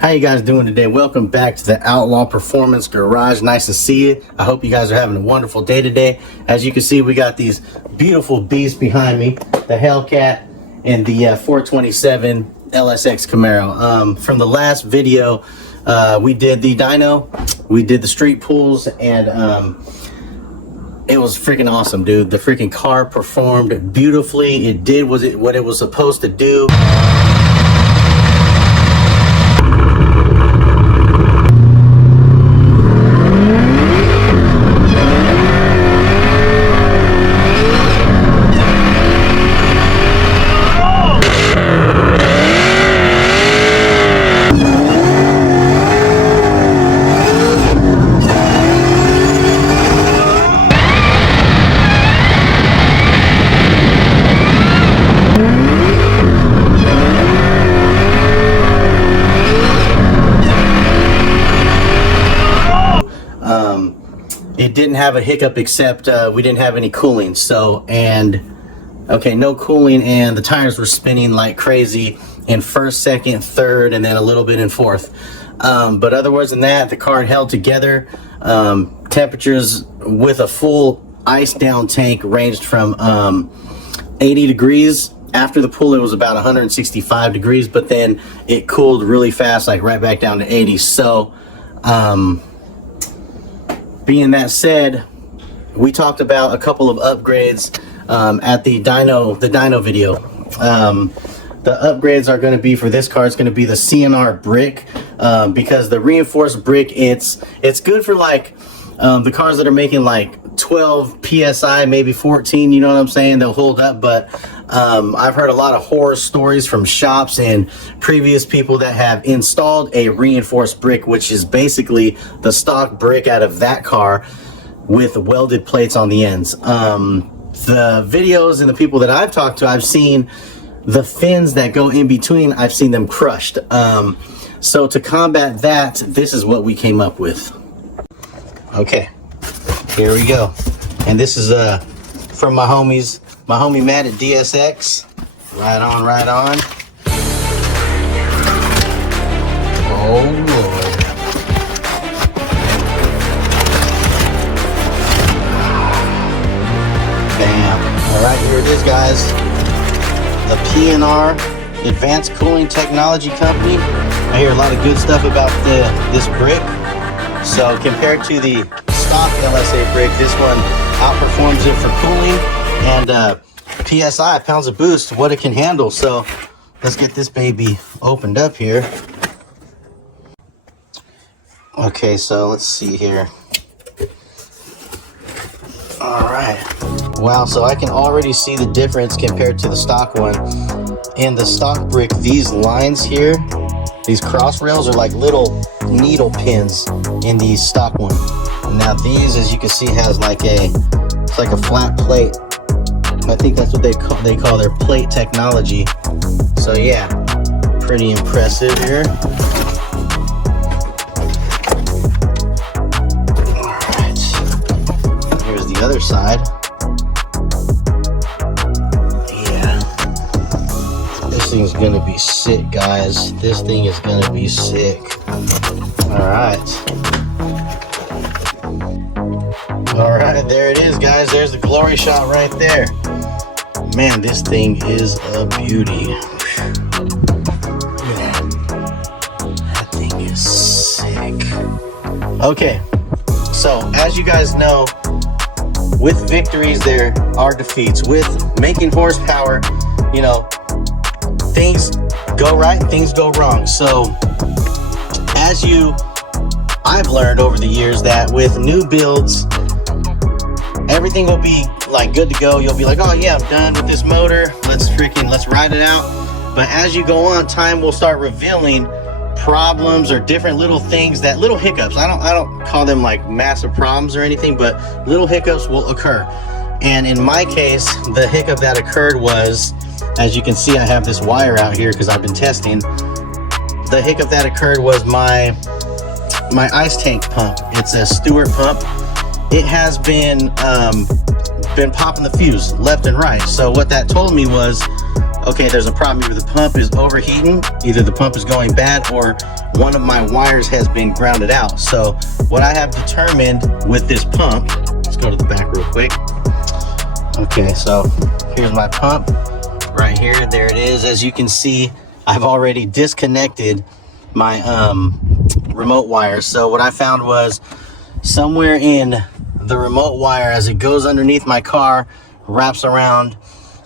How you guys doing today? Welcome back to the Outlaw Performance Garage. Nice to see you. I hope you guys are having a wonderful day today. As you can see, we got these beautiful beasts behind me, the Hellcat and the 427 LSX Camaro. From the last video, we did the dyno, we did the street pulls, and it was freaking awesome, dude. The freaking car performed beautifully. It did what it was supposed to do. It didn't have a hiccup except we didn't have any cooling. No cooling, and the tires were spinning like crazy in first, second, third, and then a little bit in fourth. But otherwise than that, the car held together. Temperatures with a full ice down tank ranged from 80 degrees. After the pull, it was about 165 degrees, but then it cooled really fast, like right back down to 80. So being that said, we talked about a couple of upgrades at the dyno video. The upgrades are going to be for this car. It's going to be the CNR brick, because the reinforced brick, it's good for like the cars that are making like 12 psi, maybe 14. You know what I'm saying? They'll hold up, but I've heard a lot of horror stories from shops and previous people that have installed a reinforced brick, which is basically the stock brick out of that car with welded plates on the ends. The videos and the people that I've talked to, I've seen the fins that go in between, I've seen them crushed. So to combat that, this is what we came up with. Okay, here we go. And this is from my homie Matt at DSX. Right on, right on. Oh Lord. Bam. All right, here it is, guys. The PNR Advanced Cooling Technology Company. I hear a lot of good stuff about this brick. So compared to the stock LSA brick, this one outperforms it for cooling and PSI, pounds of boost, what it can handle. So let's get this baby opened up here. Okay, so let's see here. All right. Wow, so I can already see the difference compared to the stock one. In the stock brick, these lines here, these cross rails are like little needle pins in the stock one. Now these, as you can see, has like it's like a flat plate. I think that's what they call their plate technology. So yeah, pretty impressive here. All right, here's the other side. This thing's gonna be sick, guys. This thing is gonna be sick. All right, there it is, guys. There's the glory shot right there. Man, this thing is a beauty. That thing is sick. Okay, so as you guys know, with victories there are defeats. With making horsepower, you know, things go right, things go wrong. So I've learned over the years that with new builds, everything will be like good to go. You'll be like, oh yeah, I'm done with this motor, let's ride it out. But as you go on, time will start revealing problems or different little things, that little hiccups. I don't call them like massive problems or anything, but little hiccups will occur. And in my case, the hiccup that occurred was, as you can see, I have this wire out here because I've been testing. The hiccup that occurred was my ice tank pump. It's a Stewart pump. It has been popping the fuse left and right. So what that told me was, okay, there's a problem. Either the pump is overheating, either the pump is going bad, or one of my wires has been grounded out. So what I have determined with this pump, let's go to the back real quick. Okay, so here's my pump right here. There it is. As you can see, I've already disconnected my remote wire. So what I found was somewhere in the remote wire, as it goes underneath my car, wraps around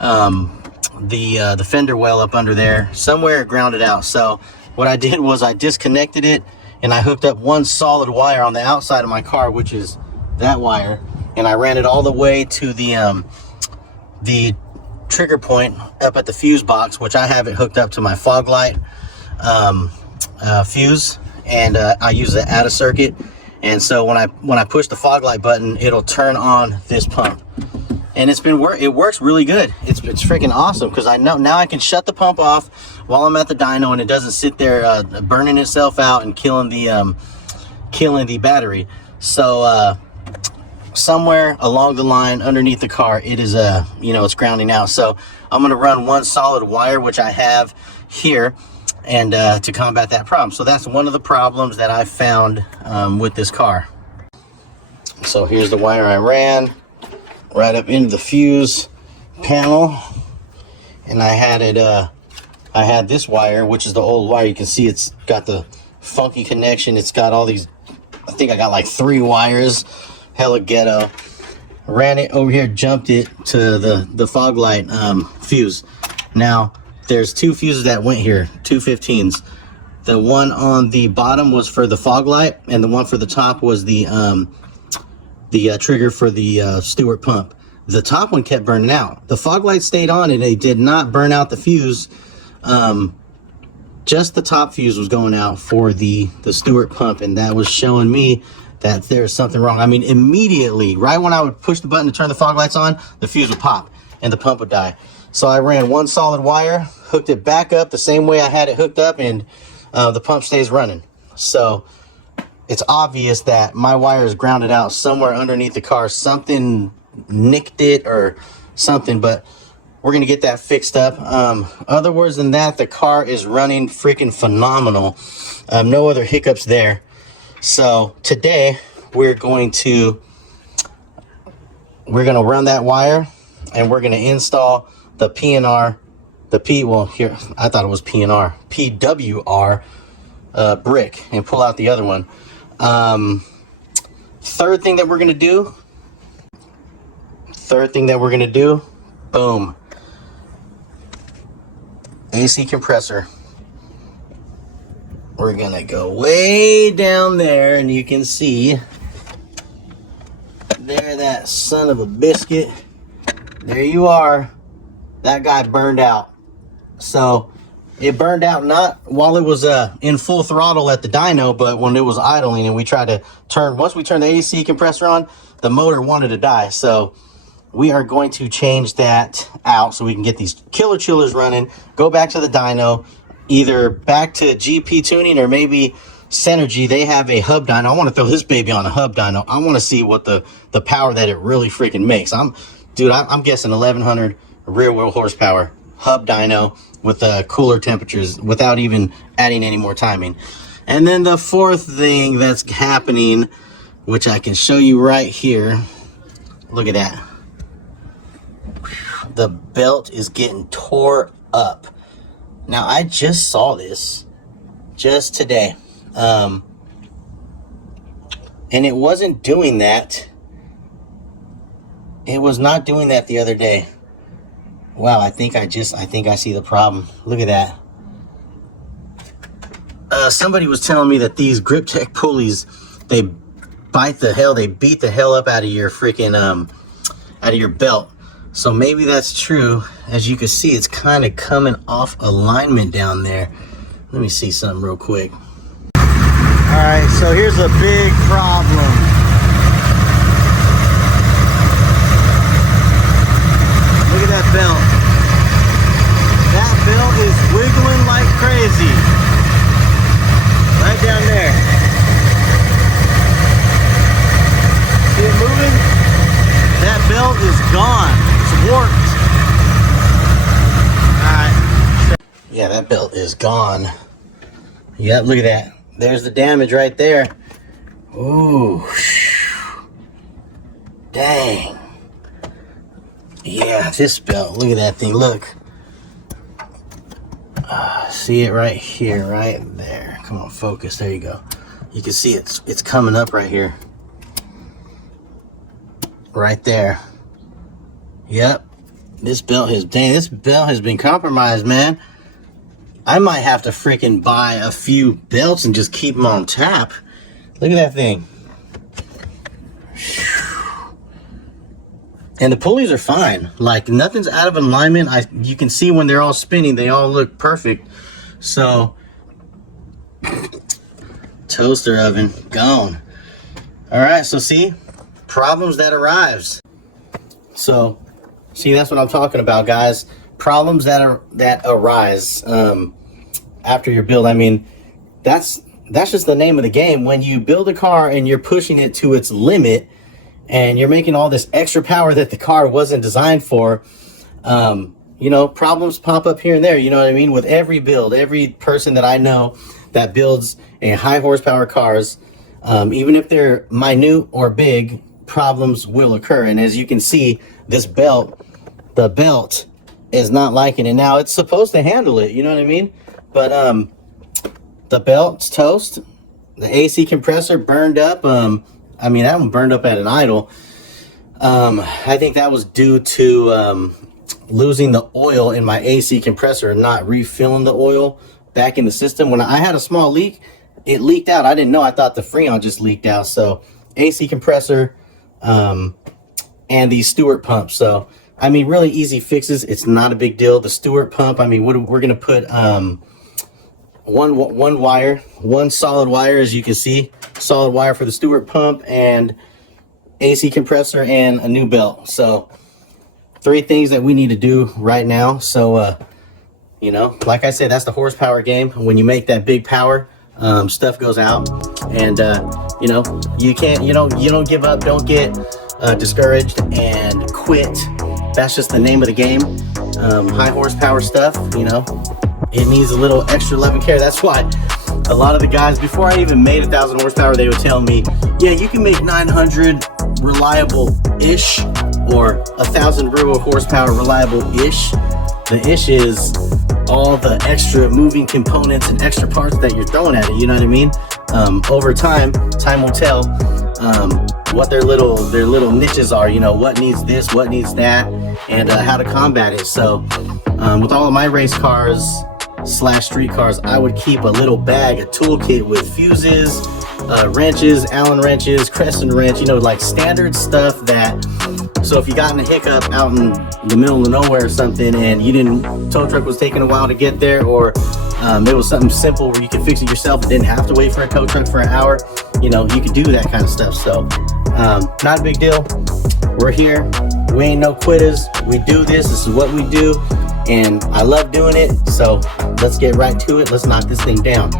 the fender well up under there, somewhere it grounded out. So what I did was I disconnected it, and I hooked up one solid wire on the outside of my car, which is that wire, and I ran it all the way to the trigger point up at the fuse box, which I have it hooked up to my fog light fuse, and I use the out of circuit. And so when I push the fog light button, it'll turn on this pump, and it works really good. It's freaking awesome, because I know now I can shut the pump off while I'm at the dyno, and it doesn't sit there burning itself out and killing the battery. So somewhere along the line underneath the car, it is it's grounding out. So I'm going to run one solid wire, which I have here, and to combat that problem. So that's one of the problems that I found with this car. So here's the wire I ran right up into the fuse panel, and I had this wire, which is the old wire. You can see it's got the funky connection. It's got all these, I think I got like 3 wires, hella ghetto. Ran it over here, jumped it to the fog light fuse. Now there's 2 fuses that went here, 2 15s. The one on the bottom was for the fog light, and the one for the top was the trigger for the Stewart pump. The top one kept burning out. The fog light stayed on, and it did not burn out the fuse. Just the top fuse was going out for the Stewart pump, and that was showing me that there's something wrong. I mean, immediately, right when I would push the button to turn the fog lights on, the fuse would pop and the pump would die. So I ran one solid wire, hooked it back up the same way I had it hooked up, and the pump stays running. So it's obvious that my wire is grounded out somewhere underneath the car. Something nicked it or something, but we're gonna get that fixed up. Otherwise than that, the car is running freaking phenomenal. No other hiccups there. So today we're gonna run that wire, and we're gonna install the PNR, here I thought it was PWR brick, and pull out the other one. Third thing that we're gonna do, boom, AC compressor. We're gonna go way down there, and you can see there, that son of a biscuit. There you are. That guy burned out. So it burned out not while it was in full throttle at the dyno, but when it was idling, and we tried to turn, once we turned the AC compressor on, the motor wanted to die. So we are going to change that out so we can get these killer chillers running, go back to the dyno, either back to GP tuning or maybe Synergy. They have a hub dyno. I want to throw this baby on a hub dyno. I want to see what the power that it really freaking makes. I'm guessing 1100 rear wheel horsepower hub dyno with cooler temperatures without even adding any more timing. And then the fourth thing that's happening, which I can show you right here, look at that. The belt is getting tore up. Now, I just saw this just today, and it wasn't doing that. It was not doing that the other day. Wow, I think I see the problem. Look at that. Somebody was telling me that these Grip Tech pulleys, they beat the hell up out of your freaking out of your belt. So maybe that's true. As you can see, it's kind of coming off alignment down there. Let me see something real quick. All right, so here's a big problem. Look at that belt. That belt is wiggling like crazy. Right down there. See it moving? That belt is gone. It's warped. Alright, that belt is gone. Yep, look at that. There's the damage right there. Ooh. Dang. Yeah, this belt, look at that thing, look. See it right here, right there. Come on, focus, there you go. You can see it's coming up right here. Right there. Yep. This belt has been compromised, man. I might have to freaking buy a few belts and just keep them on tap. Look at that thing. And the pulleys are fine. Like, nothing's out of alignment. You can see when they're all spinning, they all look perfect. So, toaster oven, gone. All right, so see, problems that arise. So, see, that's what I'm talking about, guys. Problems that arise after your build. I mean, that's just the name of the game. When you build a car and you're pushing it to its limit, and you're making all this extra power that the car wasn't designed for, you know, problems pop up here and there. You know what I mean? With every build, every person that I know that builds a high horsepower cars, even if they're minute or big, problems will occur. And as you can see, this belt, the belt is not liking it. Now, it's supposed to handle it, you know what I mean? But the belt's toast. The AC compressor burned up. I mean, that one burned up at an idle. I think that was due to losing the oil in my AC compressor and not refilling the oil back in the system. When I had a small leak, it leaked out. I didn't know. I thought the Freon just leaked out. So AC compressor and the Stewart pump. So, I mean, really easy fixes. It's not a big deal. The Stewart pump, I mean, we're going to put one wire, one solid wire, as you can see, solid wire for the Stewart pump and AC compressor and a new belt. So 3 things that we need to do right now. So you know, like I said, that's the horsepower game. When you make that big power, stuff goes out, and you know, you don't give up, don't get discouraged and quit. That's just the name of the game. High horsepower stuff, you know, it needs a little extra love and care. That's why a lot of the guys, before I even made 1,000 horsepower, they would tell me, yeah, you can make 900 reliable-ish or 1,000 real horsepower reliable-ish. The ish is all the extra moving components and extra parts that you're throwing at it, you know what I mean? Over time will tell what their little niches are, you know, what needs this, what needs that, and how to combat it. So with all of my race cars / street cars, I would keep a little bag, a toolkit with fuses, wrenches, Allen wrenches, crescent wrench, you know, like standard stuff that, so if you got in a hiccup out in the middle of nowhere or something and tow truck was taking a while to get there, or it was something simple where you could fix it yourself and didn't have to wait for a tow truck for an hour, you know, you could do that kind of stuff. So not a big deal. We're here. We ain't no quitters. We do this. This is what we do. And I love doing it. So let's get right to it. Let's knock this thing down.